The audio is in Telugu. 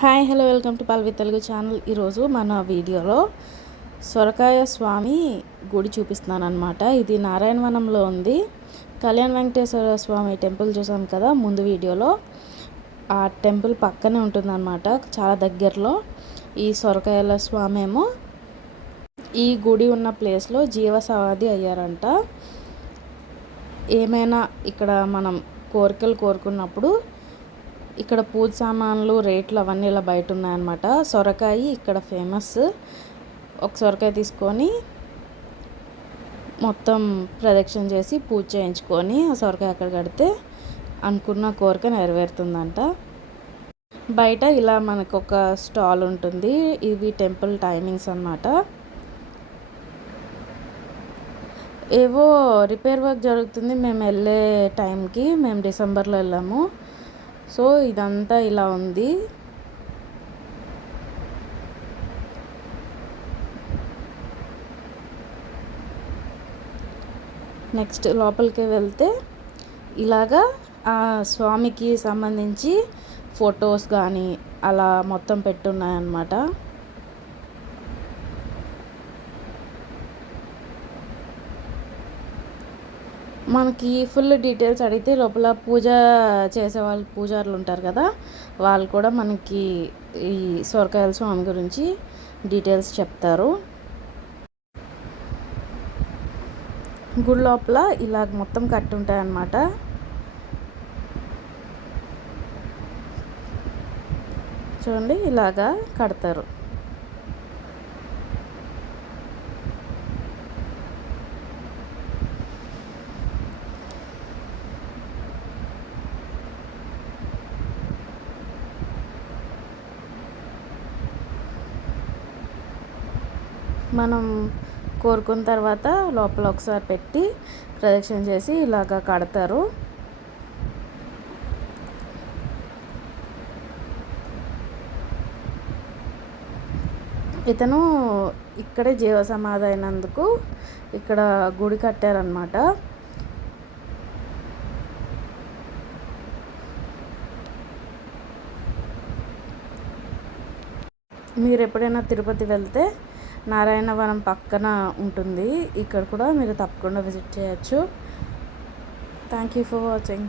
Hi hello welcome to Palvi Telugu channel. ఈరోజు మన వీడియోలో సొరకాయ స్వామి గుడి చూపిస్తున్నాను అనమాట. ఇది నారాయణవనంలో ఉంది. కళ్యాణ వెంకటేశ్వర స్వామి టెంపుల్ చూసాం కదా ముందు వీడియోలో, ఆ టెంపుల్ పక్కనే ఉంటుందన్నమాట, చాలా దగ్గరలో. ఈ సొరకాయల స్వామి ఏమో ఈ గుడి ఉన్న ప్లేస్లో జీవ సమాధి అయ్యారంట. ఏమైనా ఇక్కడ మనం కోరికలు కోరుకున్నప్పుడు ఇక్కడ పూజ సామాన్లు రేట్లు అవన్నీ ఇలా బయట ఉన్నాయన్నమాట. సొరకాయ ఇక్కడ ఫేమస్. ఒక సొరకాయ తీసుకొని మొత్తం ప్రదక్షిణ చేసి పూజ చేయించుకొని ఆ సొరకాయ అక్కడ కడితే అనుకున్న కోరిక నెరవేరుతుందంట. బయట ఇలా మనకు ఒక స్టాల్ ఉంటుంది. ఇవి టెంపుల్ టైమింగ్స్ అన్నమాట. ఏవో రిపేర్ వర్క్ జరుగుతుంది. మేము వెళ్ళే టైంకి మేము డిసెంబర్లో వెళ్ళాము. సో ఇదంతా ఇలా ఉంది. నెక్స్ట్ లోపలికి వెళ్తే ఇలాగా ఆ స్వామికి సంబంధించి ఫొటోస్ కానీ అలా మొత్తం పెట్టున్నాయన్నమాట. మనకి ఫుల్ డీటెయిల్స్ అడిగితే లోపల పూజ చేసేవాళ్ళు పూజారులు ఉంటారు కదా, వాళ్ళు కూడా మనకి ఈ సొరకాయల స్వామి గురించి డీటెయిల్స్ చెప్తారు. గుడి లోపల ఇలా మొత్తం కట్టి ఉంటాయి అన్నమాట. చూడండి, ఇలాగా కడతారు. మనం కోరుకున్న తర్వాత లోపల ఒకసారి పెట్టి ప్రదక్షిణ చేసి ఇలాగా కడతారు. ఇతను ఇక్కడే జీవ సమాధి అయినందుకు ఇక్కడ గుడి కట్టారనమాట. మీరు ఎప్పుడైనా తిరుపతి వెళ్తే నారాయణవనం పక్కన ఉంటుంది. ఇక్కడ కూడా మీరు తప్పకుండా విజిట్ చేయొచ్చు. Thank you for watching.